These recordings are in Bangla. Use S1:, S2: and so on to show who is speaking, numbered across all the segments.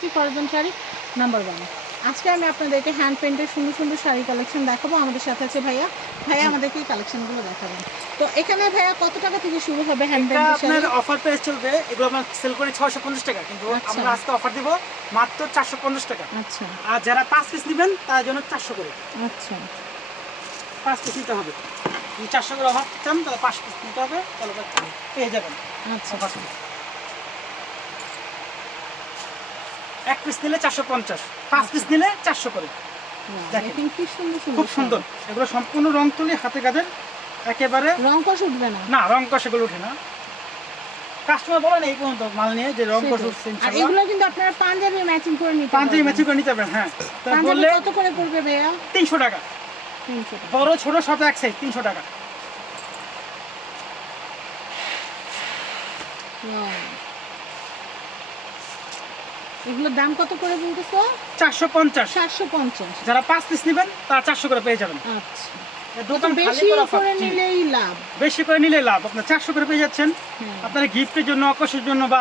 S1: দিচ্ছি ফরজন শাড়ি নাম্বার ওয়ান আজকে আমি আপনাদেরকে হ্যান্ড পেন্টের সুন্দর সুন্দর শাড়ি কালেকশন দেখাবো। আমাদের সাথে আছে ভাইয়া। ভাইয়া আমাদেরকে এই কালেকশনগুলো দেখাবেন। তো এখানে ভাইয়া কত টাকা থেকে শুরু হবে হ্যান্ড পেন্টের
S2: আপনার অফার প্রাইস চলবে। এগুলো আমরা সেল করি ছয়শো পঞ্চাশ টাকা। কিন্তু
S1: আচ্ছা।
S2: আমরা আজকে অফার দিব মাত্র চারশো পঞ্চাশ টাকা।
S1: আচ্ছা।
S2: আর যারা পাঁচ পিস নেবেন তার জন্য চারশো করে।
S1: আচ্ছা।
S2: পাঁচ পিস নিতে হবে। যদি চারশো করে অফার চান তাহলে পাঁচ পিস নিতে হবে তাহলে পেয়ে যাবেন।
S1: আচ্ছা।
S2: অফার এক পিস নিলে চারশো পঞ্চাশ পাঁচ পিস নিলে চারশো করে। দেখেন। খুব সুন্দর। এগুলো সম্পূর্ণ রং তুলি হাতে কাজের একেবারে।
S1: রং কষ উঠবে না?
S2: না রং কষ এগুলো উঠে না। কাস্টমার বলেন এই পর্যন্ত মাল নিয়ে যে রং কষ উঠছে
S1: আর এগুলো কিন্তু আপনারা পাঞ্জাবি ম্যাচিং করে নিতে
S2: পাঞ্জাবি। ম্যাচিং করে নিতে পারবেন হ্যাঁ। তা বললে
S1: কত করে পড়বে ভাইয়া?
S2: তিনশো টাকা।
S1: তিনশো টাকা।
S2: বড় ছোট সব এক সাইজ তিনশো টাকা।
S1: Wow. এগুলোর দাম কত করে বলতেছো?
S2: চারশো পঞ্চাশ।
S1: সাতশো পঞ্চাশ।
S2: যারা পাঁচ পিস নেবেন তারা চারশো করে পেয়ে যাবেন।
S1: আচ্ছা।
S2: দোকান
S1: বেশি
S2: করে
S1: নিলেই লাভ।
S2: বেশি করে নিলে লাভ। আপনার চারশো করে পেয়ে যাচ্ছেন। আপনার গিফটের জন্য অকশের জন্য বা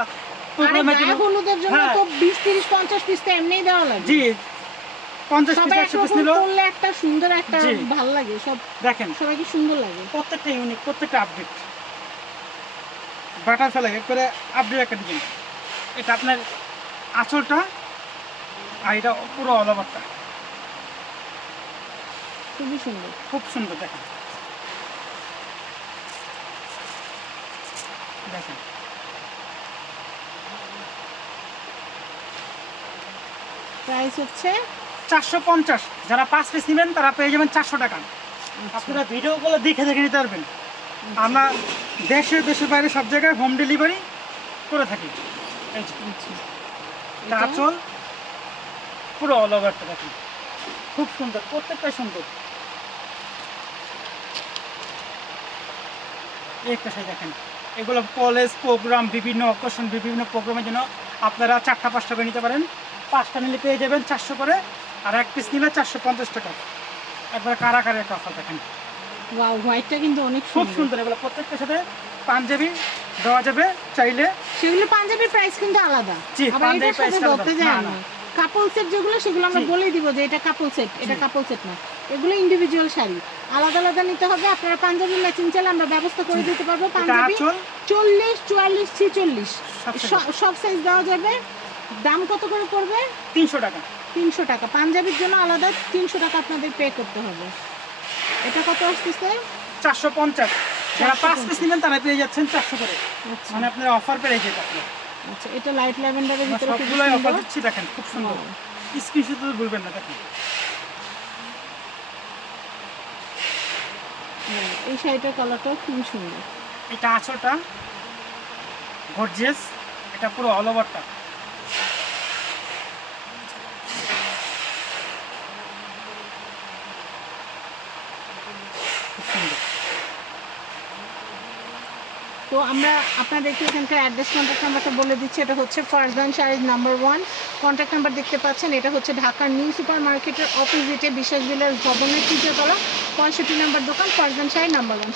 S2: প্রোগ্রামের জন্য
S1: হলুদের জন্য। তো বিশ তিরিশ পঞ্চাশ পিস তো এমনিই দেওয়া লাগে।
S2: জি। পঞ্চাশ পিস একশো পিস নিল।
S1: একটা সুন্দর একটা। ভালো লাগে। সব
S2: দেখেন।
S1: সবাইকে সুন্দর লাগে।
S2: প্রত্যেকটা ইউনিক প্রত্যেকটা আপডেট বাটার করে আপডেট একটা ডিজাইন এটা আপনার আঁচলটা আর এটা পুরো অল ওভারটা
S1: খুবই সুন্দর।
S2: খুব সুন্দর দেখেন। দেখেন।
S1: প্রাইস হচ্ছে
S2: চারশো পঞ্চাশ। যারা পাঁচ পিস নেবেন তারা পেয়ে যাবেন চারশো টাকা।
S1: আচ্ছা,
S2: আপনারা ভিডিওগুলো দেখে দেখে নিতে পারবেন। আমরা দেশের দেশের বাইরে সব জায়গায় হোম ডেলিভারি করে থাকি। আঁচল পুরো অল ওভারটা দেখেন। খুব সুন্দর প্রত্যেকটাই সুন্দর। এই পেশায় দেখেন এগুলো কলেজ প্রোগ্রাম বিভিন্ন অকেশন বিভিন্ন প্রোগ্রামের জন্য আপনারা চারটা পাঁচটা করে নিতে পারেন। পাঁচটা নিলে পেয়ে যাবেন চারশো করে আর এক পিস নিলে চারশো পঞ্চাশ টাকা। একবার কারাকারি একটা অফার দেখেন।
S1: হোয়াইটটা কিন্তু অনেক
S2: খুব
S1: সুন্দর।
S2: সুন্দর এগুলো প্রত্যেকটার সাথে পাঞ্জাবি দেওয়া যাবে চাইলে।
S1: সেগুলো পাঞ্জাবির প্রাইস কিন্তু আলাদা। আবার এটার সাথে ধরতে যায়
S2: না।
S1: কাপল সেট যেগুলো সেগুলো আমরা বলে দিব যে এটা কাপল সেট এটা কাপল সেট না। এগুলো ইন্ডিভিজুয়াল শাড়ি। আলাদা আলাদা নিতে হবে। আপনারা পাঞ্জাবি ম্যাচিং চাইলে আমরা ব্যবস্থা করে দিতে পারব। পাঞ্জাবি চল্লিশ চুয়াল্লিশ ছিচল্লিশ।
S2: সব
S1: সব সাইজ দেওয়া যাবে। দাম কত করে পড়বে?
S2: তিনশো টাকা।
S1: তিনশো টাকা। পাঞ্জাবির জন্য আলাদা তিনশো টাকা আপনাদের পে করতে হবে। এটা কত আসতেছে?
S2: চারশো পঞ্চাশ। যারা
S1: 450
S2: পাঁচ পিস নেবেন তারা পেয়ে যাচ্ছেন চারশো করে।
S1: আচ্ছা।
S2: মানে আপনার অফার পেয়ে যেতে আপনার
S1: আচ্ছা এটা লাইট ল্যাভেন্ডারের ভিতরে খুব
S2: সবগুলোই অফার দিচ্ছি দেখেন খুব সুন্দর. স্ক্রিনশট ভুলবেন না দেখেন।
S1: হ্যাঁ, এই শাড়িটার কালারটাও খুবই সুন্দর।
S2: এটা আঁচলটা গর্জিয়াস এটা পুরো অল ওভারটা
S1: তো আমরা আপনাদেরকে এখানকার অ্যাড্রেস কন্ট্যাক্ট নাম্বারটা বলে দিচ্ছি। এটা হচ্ছে ফারজান শাড়ির নাম্বার ওয়ান কন্ট্যাক্ট নাম্বার দেখতে পাচ্ছেন, এটা হচ্ছে ঢাকার নিউ সুপার মার্কেটের অপোজিটে বিশ্বাস বিলাস ভবনের তৃতীয় তলা। পঁয়ষট্টি নাম্বার দোকান, ফারজান শাড়ির নাম্বার ওয়ান